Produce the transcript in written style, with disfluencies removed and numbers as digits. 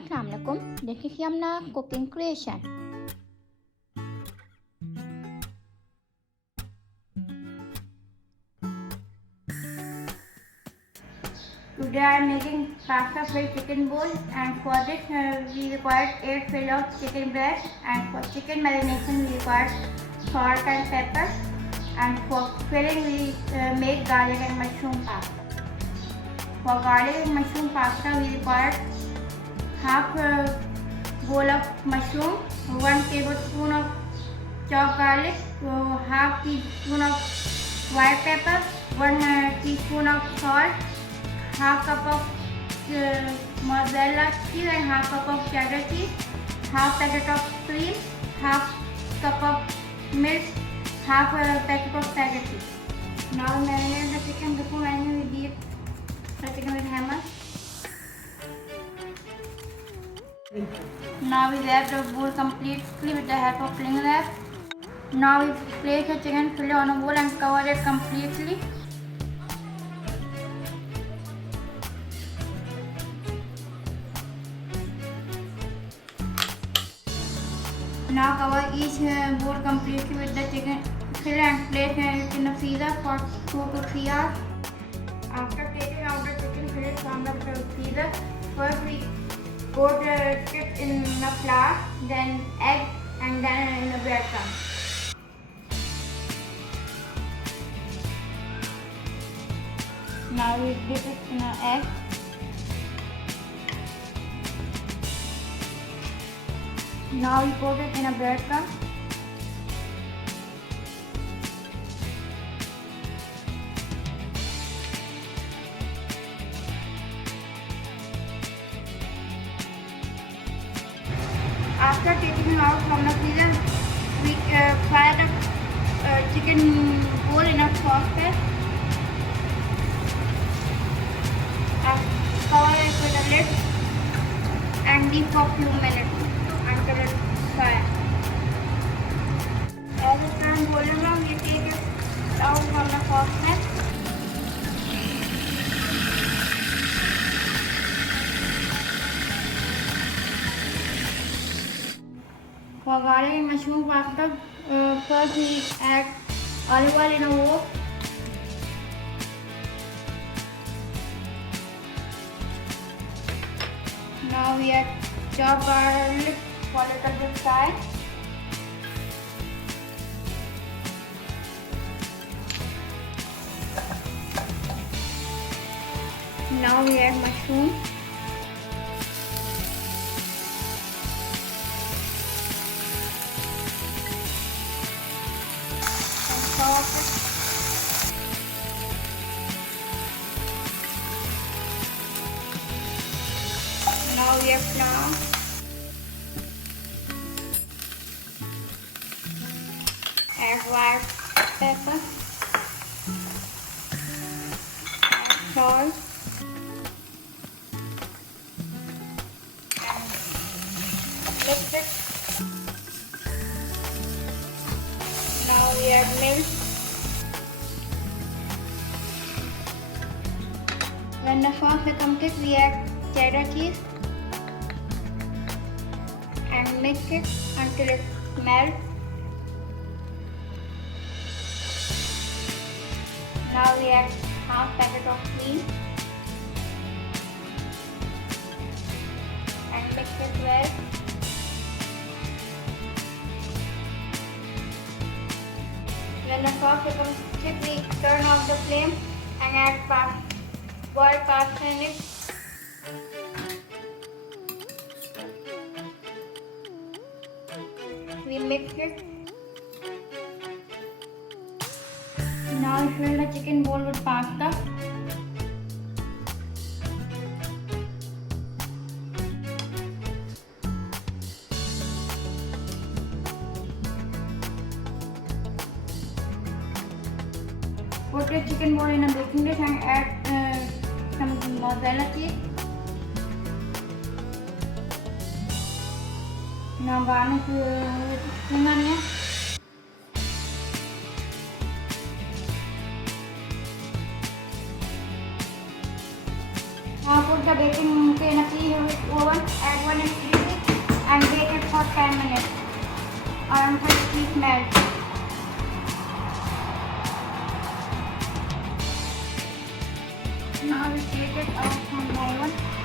Assalamu alaikum. This is Yumna cooking creation. Today I am making pasta filled chicken bowl, and for this we required 8 fillet of chicken breast, and for chicken marination we required salt and pepper, and for filling we made garlic and mushroom pasta. For garlic and mushroom pasta we required half a bowl of mushroom, 1 tablespoon of chopped garlic, half teaspoon of white pepper, 1 teaspoon of salt, half cup of mozzarella cheese and half cup of cheddar cheese, half packet of cream, half cup of milk, half packet of cheddar cheese. Now marinate the chicken. Before marining we beat the chicken with hammer. Now we wrap the bowl completely with the help of cling wrap. Now we place the chicken fillet on a bowl and cover it completely. Now cover each bowl completely with the chicken fillet and place it in the freezer for 2 to 3 hours. After taking out the chicken fillet from the freezer, first we coat it in a flour, then egg, and then in a breadcrumb. Now we dip it in an egg. Now we coat it in a breadcrumb. After taking it out from the freezer, we fry the chicken bowl in a saucepan. Cover it with a lid and leave for a few minutes until it's fried. As it turns golden brown, we take it out from the saucepan. For garlic and mushroom pasta, first we add olive oil in a bowl. Now we add chopped garlic for a little bit fry. Now we add mushroom. And sauce. Now we have flour. Add white pepper. Add salt. And mix it. Now we add milk. When the sauce becomes thick, we add cheddar cheese and mix it until it melts. Now we add half packet of cream and mix it well. When the sauce becomes thick, we turn off the flame and add boiled pasta in it. We mix it. Now we fill the chicken bowl with pasta. Put the chicken bowl in a baking dish and add some mozzarella cheese. Now garnish with spring onion. Now put the baking in a preheated oven. Add 1 melt. Now we take it out from the oven.